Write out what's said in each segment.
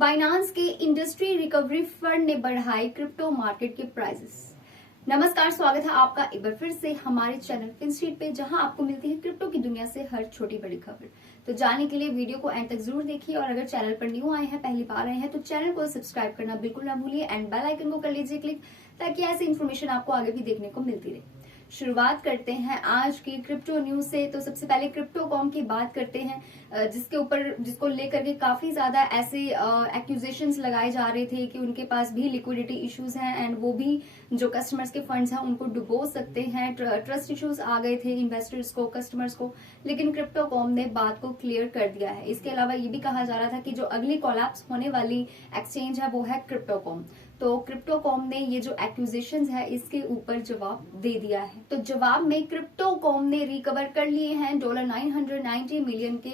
Binance के industry recovery fund ने बढ़ाए क्रिप्टो मार्केट के प्राइसेस। नमस्कार, स्वागत है आपका एक बार फिर से हमारे चैनल फिनस्ट्रीट पे, जहां आपको मिलती है क्रिप्टो की दुनिया से हर छोटी बड़ी खबर। तो जानने के लिए वीडियो को एंड तक जरूर देखिए, और अगर चैनल पर न्यू आए हैं, पहली बार आए हैं, तो चैनल को सब्सक्राइब करना बिल्कुल ना भूलिए एंड बेल आइकन को कर लीजिए क्लिक, ताकि ऐसी इन्फॉर्मेशन आपको आगे भी देखने को मिलती रहे। शुरुआत करते हैं आज की क्रिप्टो न्यूज से। तो सबसे पहले क्रिप्टोकॉम की बात करते हैं, जिसको लेकर के काफी ज्यादा ऐसे एक्यूजेशंस लगाए जा रहे थे कि उनके पास भी लिक्विडिटी इश्यूज हैं एंड वो भी जो कस्टमर्स के फंड्स हैं उनको डुबो सकते हैं। ट्रस्ट इश्यूज आ गए थे इन्वेस्टर्स को, कस्टमर्स को, लेकिन क्रिप्टोकॉम ने बात को क्लियर कर दिया है। इसके अलावा ये भी कहा जा रहा था कि जो अगली कोलैप्स होने वाली एक्सचेंज है वो है क्रिप्टोकॉम। तो क्रिप्टोकॉम ने ये जो एक्यूजेशंस है इसके ऊपर जवाब दे दिया है। तो जवाब में क्रिप्टोकॉम ने रिकवर कर लिए हैं $990 मिलियन के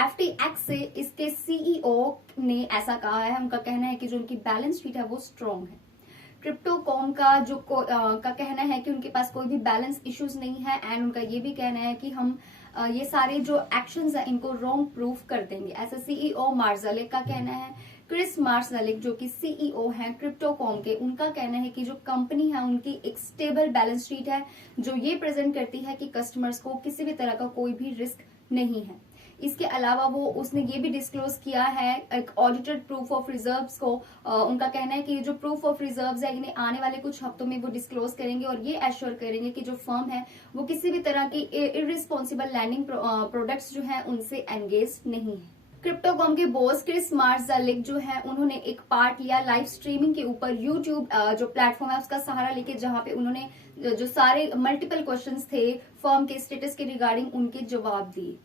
FTX से। इसके सीईओ ने ऐसा कहा है, उनका कहना है कि जो उनकी बैलेंस शीट है वो स्ट्रॉन्ग है। क्रिप्टोकॉम का का कहना है कि उनके पास कोई भी बैलेंस इश्यूज नहीं है एंड उनका ये भी कहना है कि हम ये सारे जो एक्शंस है इनको रॉन्ग प्रूफ कर देंगे, ऐसा सीईओ मार्जालेक का कहना है। क्रिस मार्जालेक जो कि सीईओ हैं क्रिप्टोकॉम के, उनका कहना है कि जो कंपनी है उनकी एक स्टेबल बैलेंस शीट है जो ये प्रेजेंट करती है कि कस्टमर्स को किसी भी तरह का कोई भी रिस्क नहीं है। इसके अलावा उसने ये भी डिस्क्लोज किया है एक ऑडिटेड प्रूफ ऑफ रिजर्व्स को। उनका कहना है कि जो प्रूफ ऑफ रिजर्व्स है इन्हें आने वाले कुछ हफ्तों में वो डिस्क्लोज करेंगे और ये एश्योर करेंगे कि जो फर्म है वो किसी भी तरह की इररिस्पॉन्सिबल लैंडिंग प्रोडक्ट्स जो है उनसे एंगेज नहीं है। क्रिप्टोकॉम के बॉस क्रिस मार्जालेक जो है उन्होंने एक पार्ट लिया लाइव स्ट्रीमिंग के ऊपर यूट्यूब जो प्लेटफॉर्म है उसका सहारा लेके, जहां पे उन्होंने जो सारे मल्टीपल क्वेश्चंस थे फर्म के स्टेटस के रिगार्डिंग उनके जवाब दिए।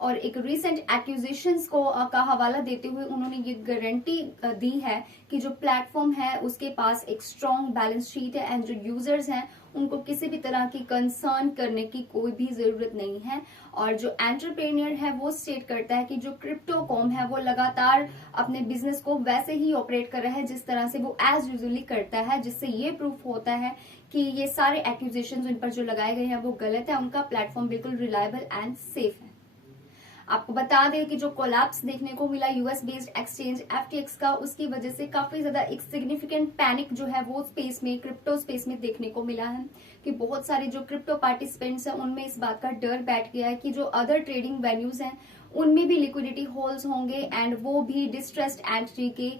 और एक रीसेंट एक्यूजेशंस का हवाला देते हुए उन्होंने ये गारंटी दी है कि जो प्लेटफॉर्म है उसके पास एक स्ट्रॉन्ग बैलेंस शीट है एंड जो यूजर्स हैं उनको किसी भी तरह की कंसर्न करने की कोई भी जरूरत नहीं है। और जो एंटरप्रेन्योर है वो स्टेट करता है कि जो क्रिप्टोकॉम है वो लगातार अपने बिजनेस को वैसे ही ऑपरेट कर रहा है जिस तरह से वो एज यूजुअली करता है, जिससे ये प्रूफ होता है कि ये सारे एक्यूजेशंस उन पर जो लगाए गए हैं वो गलत है। उनका प्लेटफॉर्म बिल्कुल रिलायबल एंड सेफ है। आपको बता दें कि जो कोलैप्स देखने को मिला यूएस बेस्ड एक्सचेंज FTX का, उसकी वजह से काफी ज्यादा एक सिग्निफिकेंट पैनिक जो है वो स्पेस में, क्रिप्टो स्पेस में देखने को मिला है कि बहुत सारे जो क्रिप्टो पार्टिसिपेंट्स हैं उनमें इस बात का डर बैठ गया है कि जो अदर ट्रेडिंग वेन्यूज हैं उनमें भी लिक्विडिटी होल्स होंगे एंड वो भी डिस्ट्रेस्ड एंट्री के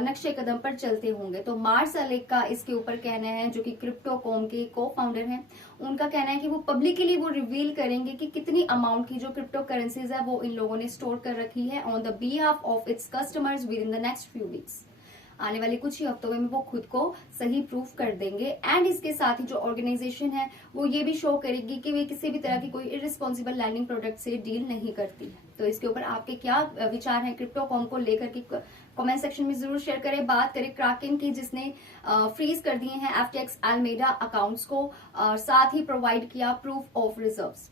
नक्शे कदम पर चलते होंगे। तो मार्जालेक का इसके ऊपर कहना है, जो कि क्रिप्टोकॉम के को फाउंडर हैं, उनका कहना है कि वो पब्लिकली वो रिवील करेंगे कि कितनी अमाउंट की जो क्रिप्टो करेंसीज है वो इन लोगों ने स्टोर कर रखी है on the behalf of its customers with in the next few weeks. आने वाले कुछ ही हफ्तों में वो खुद को सही प्रूफ कर देंगे एंड इसके साथ ही जो ऑर्गेनाइजेशन है वो ये भी शो करेगी कि वे किसी भी तरह की कोई इररिस्पॉन्सिबल लैंडिंग प्रोडक्ट से डील नहीं करती है। तो इसके ऊपर आपके क्या विचार हैं क्रिप्टोकॉम को लेकर के, कमेंट सेक्शन में जरूर शेयर करें। बात करें क्राकेन की, जिसने फ्रीज कर दिए हैं FTX Alameda अकाउंट्स को और साथ ही प्रोवाइड किया proof of reserves.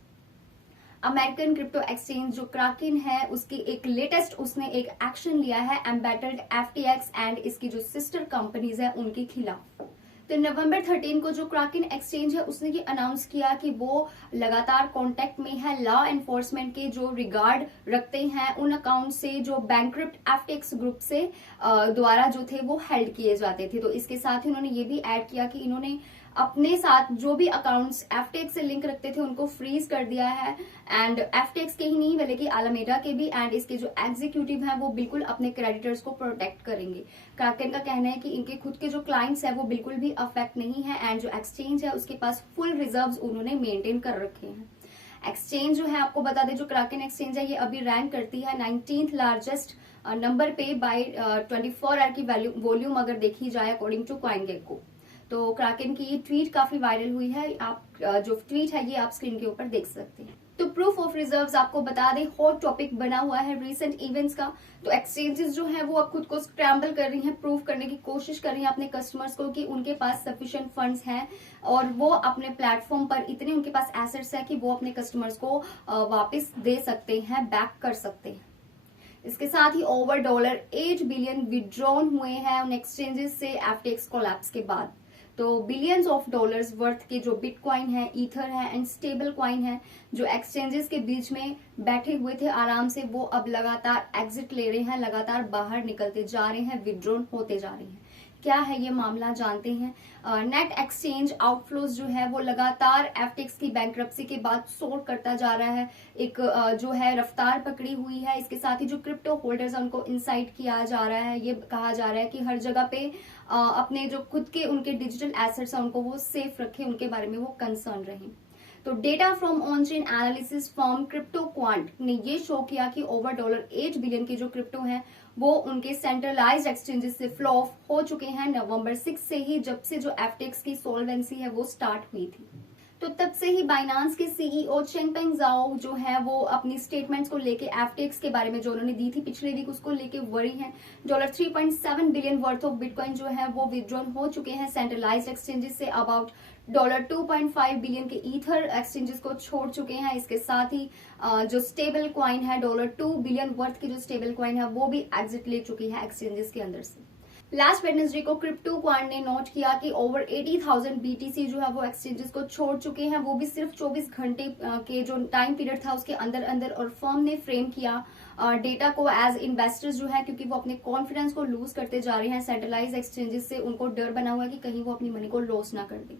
American crypto exchange जो क्राकेन है उसकी एक लेटेस्ट उसने एक एक्शन लिया है एम्बेडेड FTX एंड इसकी जो सिस्टर कंपनीज है उनके खिलाफ। तो नवंबर 13 को जो क्राकेन एक्सचेंज है उसने ये अनाउंस किया कि वो लगातार कांटेक्ट में है लॉ एनफोर्समेंट के जो रिगार्ड रखते हैं उन अकाउंट से जो बैंकक्रप्ट FTX ग्रुप से द्वारा जो थे वो हेल्ड किए जाते थे। तो इसके साथ ही उन्होंने ये भी ऐड किया कि इन्होंने अपने साथ जो भी अकाउंट्स FTX से लिंक रखते थे उनको फ्रीज कर दिया है एंड FTX के ही नहीं बल्कि Alameda के भी, एंड इसके जो एग्जीक्यूटिव हैं वो बिल्कुल अपने क्रेडिटर्स को प्रोटेक्ट करेंगे। क्राकेन का कहना है कि इनके खुद के जो क्लाइंट्स हैं वो बिल्कुल भी अफेक्ट नहीं है एंड जो एक्सचेंज है उसके पास फुल रिजर्व्स उन्होंने मेंटेन कर रखे हैं। एक्सचेंज जो है, आपको बता दें, जो क्राकेन एक्सचेंज है ये अभी रैंक करती है 19th लार्जेस्ट नंबर पे बाय 24 आवर की वॉल्यूम अगर देखी जाए अकॉर्डिंग टू CoinGecko। तो क्राकेन की ये ट्वीट काफी वायरल हुई है, आप जो ट्वीट है ये आप स्क्रीन के ऊपर देख सकते हैं। तो प्रूफ ऑफ रिजर्व्स आपको बता दें हॉट टॉपिक बना हुआ है रीसेंट इवेंट्स का। तो एक्सचेंजेस जो है वो अब खुद को स्क्रैम्बल कर रही हैं, प्रूफ करने की कोशिश कर रही हैं अपने कस्टमर्स को कि उनके पास सफिशिएंट फंड्स हैं और वो अपने प्लेटफॉर्म पर इतने उनके पास एसेट्स है कि वो अपने कस्टमर्स को वापस दे सकते हैं, बैक कर सकते हैं। इसके साथ ही ओवर $8 बिलियन विड्रॉन हुए हैं उन एक्सचेंजेस से FTX कोलैप्स के बाद। तो बिलियंस ऑफ डॉलर्स वर्थ के जो बिटकॉइन है, ईथर है एंड स्टेबल कॉइन है, जो एक्सचेंजेस के बीच में बैठे हुए थे आराम से, वो अब लगातार एग्जिट ले रहे हैं, लगातार बाहर निकलते जा रहे हैं, विड्रॉन होते जा रहे हैं। क्या है ये मामला, जानते हैं। नेट एक्सचेंज आउटफ्लोज जो है वो लगातार एफटीएक्स की बैंक्रप्सी के बाद सोर करता जा रहा है, एक जो है रफ्तार पकड़ी हुई है। इसके साथ ही जो क्रिप्टो होल्डर्स है उनको इंसाइट किया जा रहा है, ये कहा जा रहा है कि हर जगह पे अपने जो खुद के उनके डिजिटल एसेट्स है उनको वो सेफ रखें, उनके बारे में वो कंसर्न रहे। तो data from on chain analysis firm crypto quant ने ये शो किया कि ओवर $8 बिलियन के जो क्रिप्टो हैं वो उनके सेंट्रलाइज्ड एक्सचेंजेस से फ्लो ऑफ हो चुके हैं नवंबर 6 से ही, जब से जो एफटीएक्स की सोल्वेंसी है वो स्टार्ट हुई थी। तो तब से ही बाइनांस के सीईओ चेंगपेंग ज़ाओ जो है वो अपनी स्टेटमेंट्स को लेके एफटीएक्स के बारे में जो उन्होंने दी थी पिछले वीक, उसको लेके वरी हैं। $3.7 बिलियन वर्थ ऑफ बिटकॉइन जो है वो विड्रॉन हो चुके हैं सेंट्रलाइज्ड एक्सचेंजेस से। अबाउट $2.5 बिलियन के ईथर एक्सचेंजेस को छोड़ चुके हैं। इसके साथ ही जो स्टेबल क्वाइन है, $2 बिलियन वर्थ की जो स्टेबल क्वाइन है वो भी एग्जिट ले चुकी है एक्सचेंजेस के अंदर से। लास्ट वेडनेसडे को क्रिप्टो क्वांट ने नोट किया कि ओवर 80,000 बीटीसी जो है वो एक्सचेंजेस को छोड़ चुके हैं, वो भी सिर्फ 24 घंटे के जो टाइम पीरियड था उसके अंदर अंदर। और फर्म ने फ्रेम किया डेटा को एज इन्वेस्टर्स जो है, क्योंकि वो अपने कॉन्फिडेंस को लूज करते जा रहे हैं सेंट्रलाइज एक्सचेंजेस से, उनको डर बना हुआ है कि कहीं वो अपनी मनी को लॉस ना कर दे।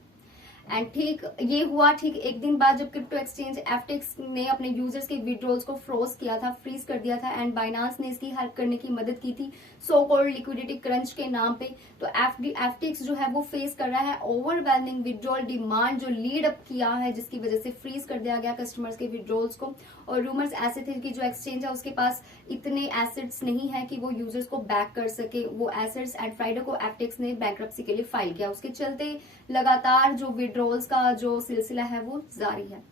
एंड ठीक ये हुआ ठीक एक दिन बाद जब क्रिप्टो एक्सचेंज एफटीएक्स ने अपने यूजर्स के विड्रॉल्स को फ्रोज किया था, फ्रीज कर दिया था, एंड बाइनांस ने इसकी हेल्प करने की मदद की थी सो कॉल्ड लिक्विडिटी क्रंच के नाम पे। तो एफटीएक्स जो है वो फेस कर रहा है ओवरवेलमिंग विड्रॉल डिमांड जो लीड अप किया है, जिसकी वजह से फ्रीज कर दिया गया कस्टमर्स के विड्रॉल्स को। और रूमर्स ऐसे थे कि जो एक्सचेंज है उसके पास इतने एसेट्स नहीं है कि वो यूजर्स को बैक कर सके वो एसेट्स। एंड फ्राइडे को एफटीएक्स ने बैंक्रप्सी के लिए फाइल किया, उसके चलते लगातार जो विड्रॉल्स का जो सिलसिला है वो जारी है।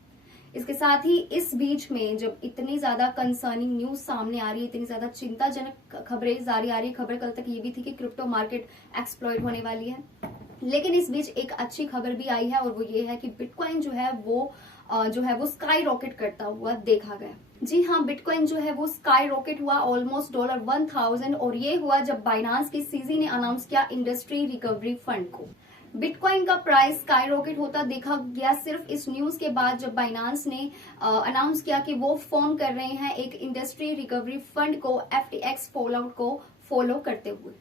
इसके साथ ही इस बीच में जब इतनी ज्यादा कंसर्निंग न्यूज सामने आ रही है, इतनी ज्यादा चिंताजनक खबरें जारी आ रही है, खबर कल तक ये भी थी कि क्रिप्टो मार्केट एक्सप्लॉइट होने वाली है, लेकिन इस बीच एक अच्छी खबर भी आई है और वो ये है कि बिटकॉइन जो है वो स्काई रॉकेट करता हुआ देखा गया। जी हाँ, बिटकॉइन जो है वो स्काई रॉकेट हुआ ऑलमोस्ट $1,000, और ये हुआ जब बाइनांस की सीजी ने अनाउंस किया इंडस्ट्री रिकवरी फंड को। बिटकॉइन का प्राइस स्काई रॉकेट होता देखा गया सिर्फ इस न्यूज के बाद जब बाइनांस ने अनाउंस किया कि वो फॉर्म कर रहे हैं एक इंडस्ट्री रिकवरी फंड को एफटीएक्स फॉलोआउट को फॉलो करते हुए।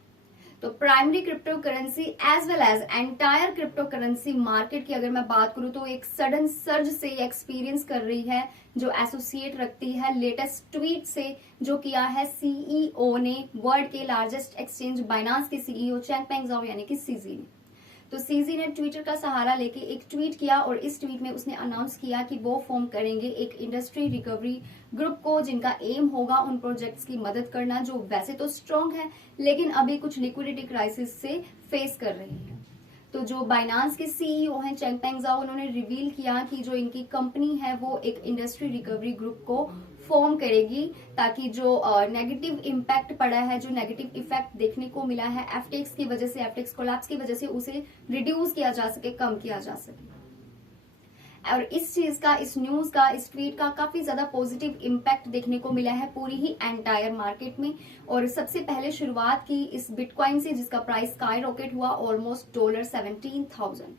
तो primary crypto currency as well as entire crypto currency market की अगर मैं बात करूं तो एक सडन सर्ज से एक्सपीरियंस कर रही है, जो एसोसिएट रखती है लेटेस्ट ट्वीट से जो किया है सीईओ ने, वर्ल्ड के लार्जेस्ट एक्सचेंज बाइनांस के सीईओ चेंगपेंग ज़ाओ यानी कि सीजी ने। तो सीजी ने ट्विटर का सहारा लेके एक ट्वीट किया और इस ट्वीट में उसने अनाउंस किया कि वो फॉर्म करेंगे एक इंडस्ट्री रिकवरी ग्रुप को, जिनका एम होगा उन प्रोजेक्ट्स की मदद करना जो वैसे तो स्ट्रांग है लेकिन अभी कुछ लिक्विडिटी क्राइसिस से फेस कर रही है। तो जो बाइनांस के सीईओ हैं चेंगपेंग ज़ाओ, उन्होंने रिवील किया कि जो इनकी कंपनी है वो एक इंडस्ट्री रिकवरी ग्रुप को फॉर्म करेगी ताकि जो नेगेटिव इम्पैक्ट पड़ा है, जो नेगेटिव इफेक्ट देखने को मिला है एफटीएक्स की वजह से, एफटीएक्स कोलैप्स की वजह से, उसे रिड्यूस किया जा सके, कम किया जा सके। और इस चीज का, इस न्यूज का, इस ट्वीट का काफी ज्यादा पॉजिटिव इम्पैक्ट देखने को मिला है पूरी ही एंटायर मार्केट में। और सबसे पहले शुरुआत की इस बिटकॉइन से जिसका प्राइस स्काई रॉकेट हुआ ऑलमोस्ट $17,000।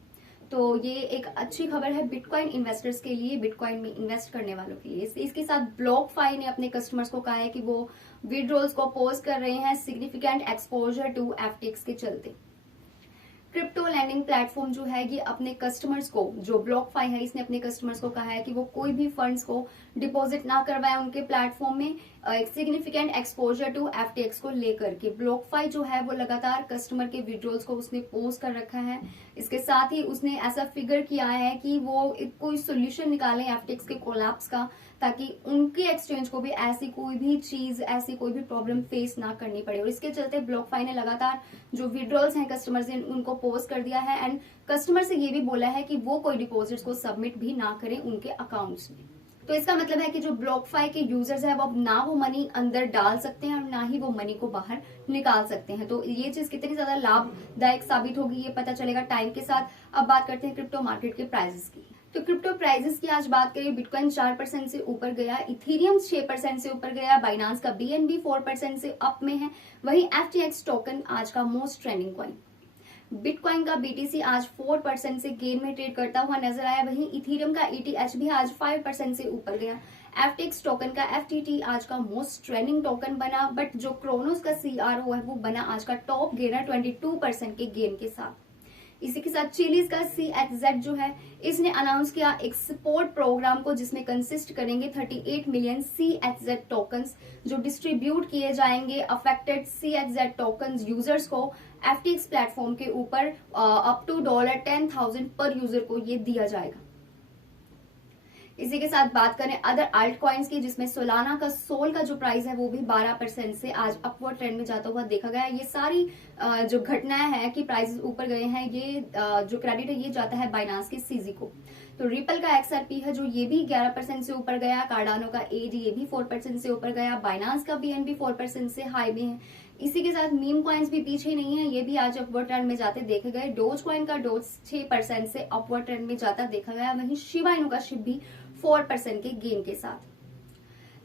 तो ये एक अच्छी खबर है बिटकॉइन इन्वेस्टर्स के लिए, बिटकॉइन में इन्वेस्ट करने वालों के लिए। इसके साथ ब्लॉकफाई ने अपने कस्टमर्स को कहा है कि वो विड्रॉल्स को पोज कर रहे हैं सिग्निफिकेंट एक्सपोजर टू एफटीएक्स के चलते। क्रिप्टो लैंडिंग प्लेटफॉर्म जो है ये अपने कस्टमर्स को, जो ब्लॉकफाई है इसने अपने कस्टमर्स को कहा है कि वो कोई भी फंड्स को डिपॉजिट ना करवाए उनके प्लेटफॉर्म में, एक सिग्निफिकेंट एक्सपोजर टू एफटीएक्स को लेकर के। ब्लॉकफाई जो है वो लगातार कस्टमर के विड्रॉल्स को उसने पोज कर रखा है। इसके साथ ही उसने ऐसा फिगर किया है कि वो कोई सोल्यूशन निकालें एफटीएक्स के कोलैप्स का, ताकि उनके एक्सचेंज को भी ऐसी कोई भी चीज, ऐसी कोई भी प्रॉब्लम फेस ना करनी पड़े। और इसके चलते ब्लॉकफाई ने लगातार जो विड्रॉल्स हैं कस्टमर से उनको पोस्ट कर दिया है एंड कस्टमर से ये भी बोला है कि वो कोई डिपॉजिट्स को सबमिट भी ना करें उनके अकाउंट्स में। तो इसका मतलब है कि जो ब्लॉकफाई के यूजर्स हैं वो अब ना वो मनी अंदर डाल सकते हैं और ना ही वो मनी को बाहर निकाल सकते हैं। तो ये चीज कितनी ज्यादा लाभदायक साबित होगी ये पता चलेगा टाइम के साथ। अब बात करते हैं क्रिप्टो मार्केट के प्राइसेस की। तो क्रिप्टो प्राइसेस की आज बात करें, बिटकॉइन 4% से ऊपर गया, इथेरियम 6% से ऊपर गया, बाइनांस का बीएनबी 4% से अप में है, वहीं एफटीएक्स टोकन आज का मोस्ट ट्रेंडिंग कॉइन। बिटकॉइन का BTC आज 4% से गेन में ट्रेड करता हुआ नजर आया। वहीं इथेरियम का ETH भी आज 5% से ऊपर गया। FTX टोकन का FTT आज का मोस्ट ट्रेंडिंग टोकन बना, बट जो क्रोनोस का CRO है वो बना आज का टॉप गेनर 22% के गेन के साथ। इसी के साथ चिलीज का CXZ जो है, इसने अनाउंस किया एक सपोर्ट प्रोग्राम को जिसमें कंसिस्ट करेंगे 38 मिलियन CXZ टोकन्स जो डिस्ट्रीब्यूट किए जाएंगे अफेक्टेड CXZ टोकन्स यूजर्स को FTX प्लेटफॉर्म के ऊपर अप टू $10,000 पर यूजर को ये दिया जाएगा। इसी के साथ बात करें अदर आल्ट कॉइन्स की, जिसमें सोलाना का सोल का जो प्राइस है वो भी 12% से आज अपवर्ड ट्रेंड में जाता हुआ देखा गया। ये सारी जो घटनाएं हैं कि प्राइसेस ऊपर गए हैं, ये जो क्रेडिट है ये जाता है बाइनांस के CZ को। तो रिपल का XRP है जो ये भी 11% से ऊपर गया। कार्डानो का AD ये भी 4% से ऊपर गया। बाइनांस का BNB 4% से हाई में है। इसी के साथ मीम कॉइन्स भी पीछे नहीं है, ये भी आज अपवर्ड ट्रेंड में जाते देखे गए। डोज कॉइन का डोज 6% से अपवर्ड ट्रेंड में जाता देखा गया। वहीं शिबा इनू का शिब भी 4% के गेन के साथ।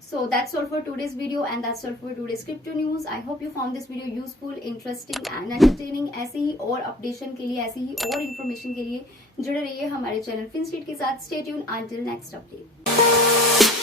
So that's all for today's video and that's all for today's crypto news. I hope you found this video useful, interesting and entertaining. ऐसे ही और अपडेशन के लिए, ऐसे ही और इन्फॉर्मेशन के लिए जुड़े रहिए हमारे चैनल फिनस्ट्रीट के साथ। Stay tuned until next update.